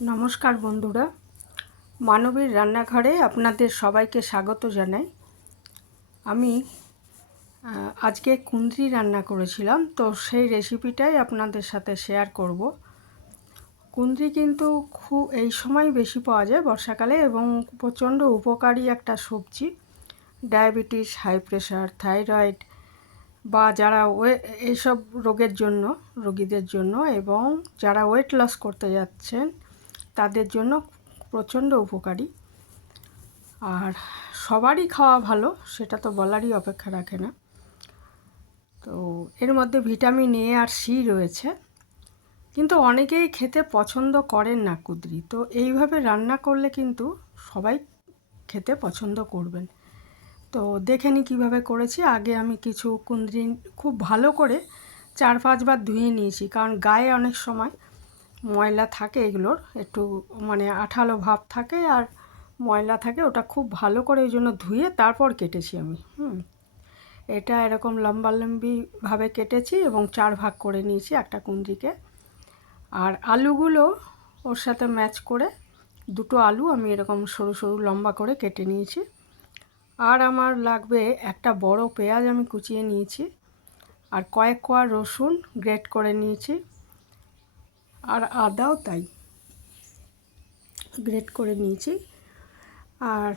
নমস্কার বন্ধুরা, মানবীর রান্নাঘরে আপনাদের সবাইকে স্বাগত জানাই। আমি আজকে কুঁদরি রান্না করেছিলাম, তো সেই রেসিপিটাই আপনাদের সাথে শেয়ার করব। কুঁদরি কিন্তু এই সময় বেশি পাওয়া যায় বর্ষাকালে, এবং প্রচণ্ড উপকারী একটা সবজি। ডায়াবেটিস, হাই প্রেশার, থাইরয়েড বা যারা এইসব রোগীদের জন্য এবং যারা ওয়েট লস করতে যাচ্ছেন তাদের জন্য প্রচণ্ড উপকারী। আর সবারই খাওয়া ভালো, সেটা তো বলারই অপেক্ষা রাখে না। তো এর মধ্যে ভিটামিন এ আর সি রয়েছে, কিন্তু অনেকেই খেতে পছন্দ করেন না কুঁদরি। তো এইভাবে রান্না করলে কিন্তু সবাই খেতে পছন্দ করবেন। তো দেখে নিই কীভাবে করেছি। আগে আমি কিছু কুঁদরি খুব ভালো করে 4-5 বার ধুয়ে নিয়েছি, কারণ গায়ে অনেক সময় ময়লা থাকে, এগুলোর একটু আঠালো ভাব থাকে আর ময়লা থাকে। ওটা খুব ভালো করে ওই জন্য ধুয়ে তারপর কেটেছি আমি। এটা এরকম লম্বালম্বিভাবে কেটেছি এবং 4 ভাগ করে নিয়েছি একটা কুঁদরিকে। আর আলুগুলো ওর সাথে ম্যাচ করে 2টো আলু আমি এরকম সরু সরু লম্বা করে কেটে নিয়েছি। আর আমার লাগবে একটা বড় পেঁয়াজ আমি কুচিয়ে নিয়েছি, আর কয়েক কোয়া রসুন গ্রেট করে নিয়েছি, আর আদাও তাই গ্রেট করে নিয়েছি। আর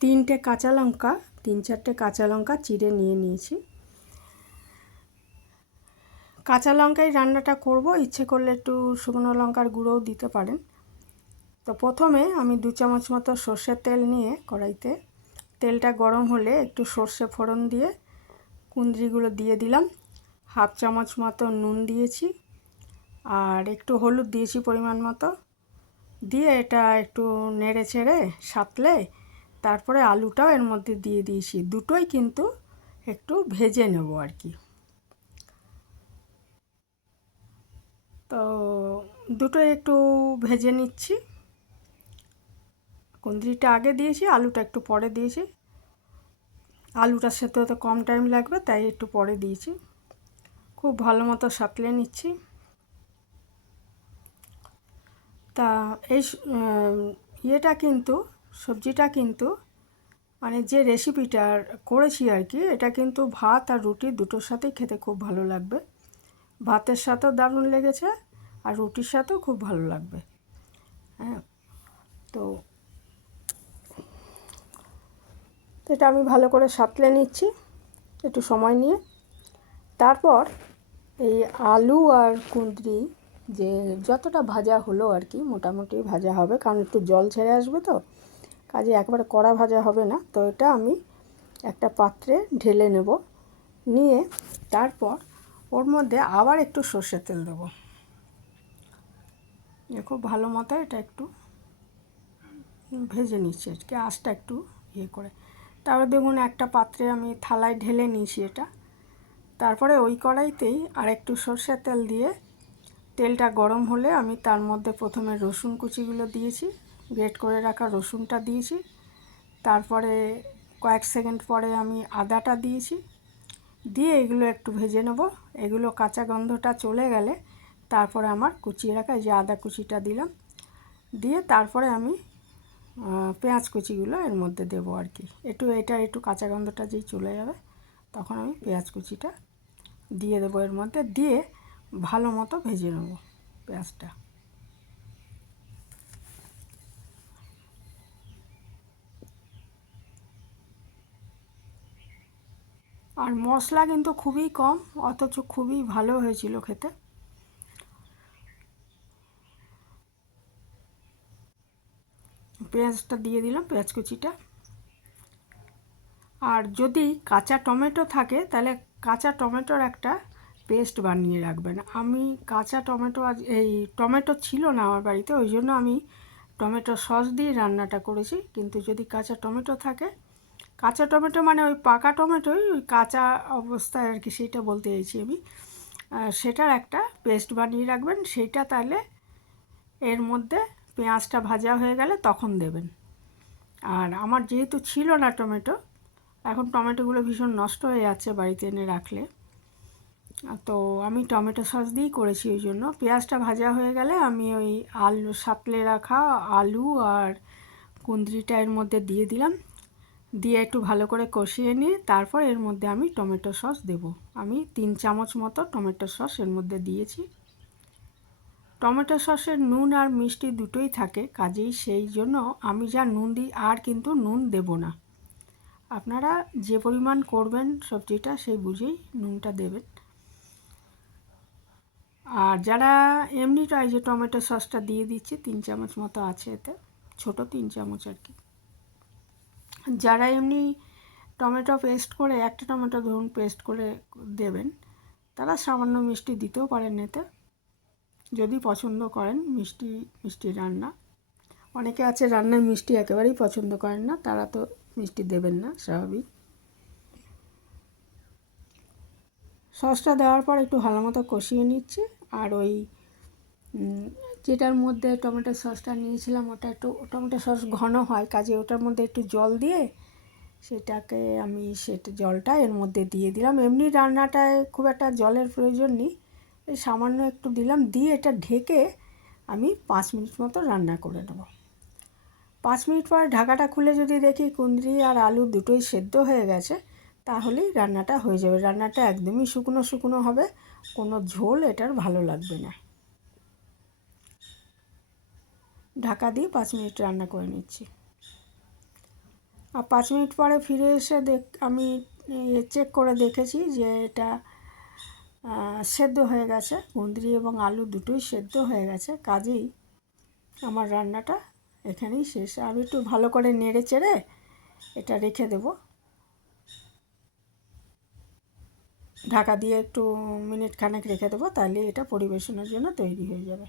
3-4টে কাঁচা লঙ্কা চিড়ে নিয়ে নিয়েছি। কাঁচা লঙ্কায় রান্নাটা করব, ইচ্ছে করলে একটু শুকনো লঙ্কার গুঁড়োও দিতে পারেন। তো প্রথমে আমি 2 চামচ মতো সর্ষের তেল নিয়ে কড়াইতে, তেলটা গরম হলে একটু সর্ষে ফোড়ন দিয়ে কুঁদরিগুলো দিয়ে দিলাম। 1/2 চামচ মতো নুন দিয়েছি, আর একটু হলুদ দিয়েছি পরিমাণ মতো। দিয়ে এটা একটু নেড়ে ছেড়ে সাঁতলে তারপরে আলুটাও এর মধ্যে দিয়ে দিয়েছি। দুটোই কিন্তু একটু ভেজে নেব আর কি। তো দুটোই একটু ভেজে নিচ্ছি। কুঁদরিটা আগে দিয়েছি, আলুটা একটু পরে দিয়েছি। আলুটার সাথে তো কম টাইম লাগবে, তাই একটু পরে দিয়েছি। খুব ভালো মতো সাঁতলে নিচ্ছি। তা এই সবজিটা কিন্তু যে রেসিপিটা করেছি আর কি, এটা কিন্তু ভাত আর রুটি দুটোর সাথেই খেতে খুব ভালো লাগবে। ভাতের সাথেও দারুণ লেগেছে, আর রুটির সাথেও খুব ভালো লাগবে। তো এটা আমি ভালো করে সাঁতলে নিচ্ছি একটু সময় নিয়ে। তারপর এই আলু আর কুঁদরি যে যতটা ভাজা হলো আর কি, মোটামুটি ভাজা হবে, কারণ একটু জল ছেড়ে আসবে, তো কাজে একবারে কড়া ভাজা হবে না। তো এটা আমি একটা পাত্রে ঢেলে নেব, নিয়ে তারপর ওর মধ্যে আবার একটু সর্ষের তেল দেবো। খুব ভালো মতো এটা একটু ভেজে নিচ্ছি আজকে, আঁচটা একটু করে। তারপর দেখুন একটা পাত্রে আমি থালায় ঢেলে নিয়েছি এটা। তারপরে ওই কড়াইতেই আর একটু সর্ষের তেল দিয়ে, তেলটা গরম হলে আমি তার মধ্যে প্রথমে রসুন কুচিগুলো দিয়েছি, গ্রেট করে রাখা রসুনটা দিয়েছি। তারপরে কয়েক সেকেন্ড পরে আমি আদাটা দিয়েছি, দিয়ে এগুলো একটু ভেজে নেব। এগুলো কাঁচা গন্ধটা চলে গেলে তারপরে আমার কুচিয়ে রাখা যে আদা কুচিটা দিলাম, দিয়ে তারপরে আমি পেঁয়াজ কুচিগুলো এর মধ্যে দেবো আর কি। একটু কাঁচা গন্ধটা যেই চলে যাবে তখন আমি পেঁয়াজ কুচিটা দিয়ে দেবো এর মধ্যে, দিয়ে ভালো মতো ভেজে নেব পেঁয়াজটা। আর মশলা কিন্তু খুবই কম, অথচ খুবই ভালো হয়েছিল খেতে। পেঁয়াজটা দিয়ে দিলাম, পেঁয়াজ কুচিটা। আর যদি কাঁচা টমেটো থাকে তাহলে কাঁচা টমেটোর একটা পেস্ট বানিয়ে রাখবেন। আমি কাঁচা টমেটো টমেটো ছিল না আমার বাড়িতে, ওই জন্য আমি টমেটো সস দিয়ে রান্নাটা করেছি। কিন্তু যদি কাঁচা টমেটো থাকে, কাঁচা টমেটো ওই পাকা টমেটোই, ওই কাঁচা অবস্থায় আর কি, সেইটা বলতে চাইছি আমি, সেটার একটা পেস্ট বানিয়ে রাখবেন। সেইটা তাহলে এর মধ্যে পেঁয়াজটা ভাজা হয়ে গেলে তখন দেবেন। আর আমার যেহেতু ছিল না টমেটো, এখন টমেটোগুলো ভীষণ নষ্ট হয়ে যাচ্ছে বাড়িতে এনে রাখলে, তো আমি টমেটো সস দিয়েই করেছি, ওই জন্য পেঁয়াজটা ভাজা হয়ে গেলে আমি ওই আলু সাঁতলে রাখা আলু আর কুঁদরিটা এর মধ্যে দিয়ে দিলাম, দিয়ে একটু ভালো করে কষিয়ে নিয়ে তারপর এর মধ্যে আমি টমেটো সস দেব। আমি 3 চামচ মতো টমেটো সস এর মধ্যে দিয়েছি। টমেটো সসের নুন আর মিষ্টি দুটোই থাকে, কাজেই সেই জন্য আমি যা নুন দিই আর কিন্তু নুন দেব না। আপনারা যে পরিমাণ করবেন সবজিটা সেই বুঝেই নুনটা দেবেন। আর যারা এমনি এই যে টমেটো সসটা দিয়ে দিচ্ছি 3 চামচ মতো আছে এতে, ছোটো 3 চামচ আর কি। যারা এমনি টমেটো পেস্ট করে, একটা টমেটো ধরুন পেস্ট করে দেবেন, তারা সামান্য মিষ্টি দিতেও পারেন এতে, যদি পছন্দ করেন মিষ্টি মিষ্টি রান্না। অনেকে আছে রান্নায় মিষ্টি একেবারেই পছন্দ করেন না, তারা তো মিষ্টি দেবেন না, স্বাভাবিক। সসটা দেওয়ার পর একটু ভালো মতো কষিয়ে নিচ্ছি। আর ওই যেটার মধ্যে টমেটো সসটা নিয়েছিলাম ওটা একটু, টমেটো সস ঘন হয়, কাজে ওটার মধ্যে একটু জল দিয়ে সেটাকে আমি সেটা জলটা এর মধ্যে দিয়ে দিলাম। এমনি রান্নাটায় খুব একটা জলের প্রয়োজন নেই, এই সামান্য একটু দিলাম, দিয়ে এটা ঢেকে আমি 5 মিনিট মতো রান্না করে নেব। 5 মিনিট পর ঢাকাটা খুলে যদি দেখি কুঁদরি আর আলু দুটোই সেদ্ধ হয়ে গেছে, তাহলেই রান্নাটা হয়ে যাবে। রান্নাটা একদমই শুকনো শুকনো হবে, কোনো ঝোল এটার ভালো লাগবে না। ঢাকা দিয়ে 5 মিনিট রান্না করে নিচ্ছি। আর 5 মিনিট পরে ফিরে এসে আমি চেক করে দেখেছি যে এটা সেদ্ধ হয়ে গেছে, কুঁদরি এবং আলু দুটোই সেদ্ধ হয়ে গেছে, কাজেই আমার রান্নাটা এখানেই শেষ। আমি একটু ভালো করে নেড়ে চেড়ে এটা রেখে দেব, ঢাকা দিয়ে একটু মিনিট খানেক রেখে দেবো, তাহলে এটা পরিবেশনের জন্য তৈরি হয়ে যাবে।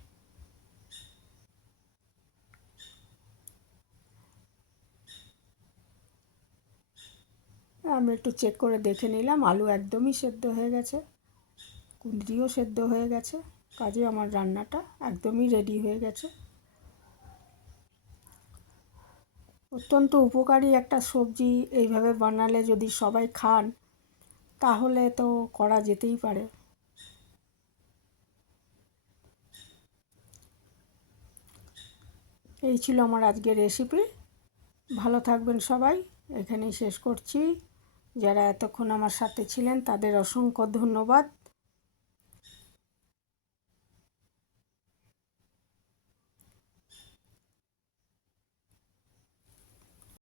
আমি একটু চেক করে দেখে নিলাম, আলু একদমই সেদ্ধ হয়ে গেছে, কুঁদরিও সেদ্ধ হয়ে গেছে, কাজে আমার রান্নাটা একদমই রেডি হয়ে গেছে। অত্যন্ত উপকারী একটা সবজি, এইভাবে বানালে যদি সবাই খান তাহলে তো করা যেতেই পারে। এই ছিল আমার আজকের রেসিপি। ভালো থাকবেন সবাই, এখানেই শেষ করছি। যারা এতক্ষণ আমার সাথে ছিলেন তাদের অসংখ্য ধন্যবাদ।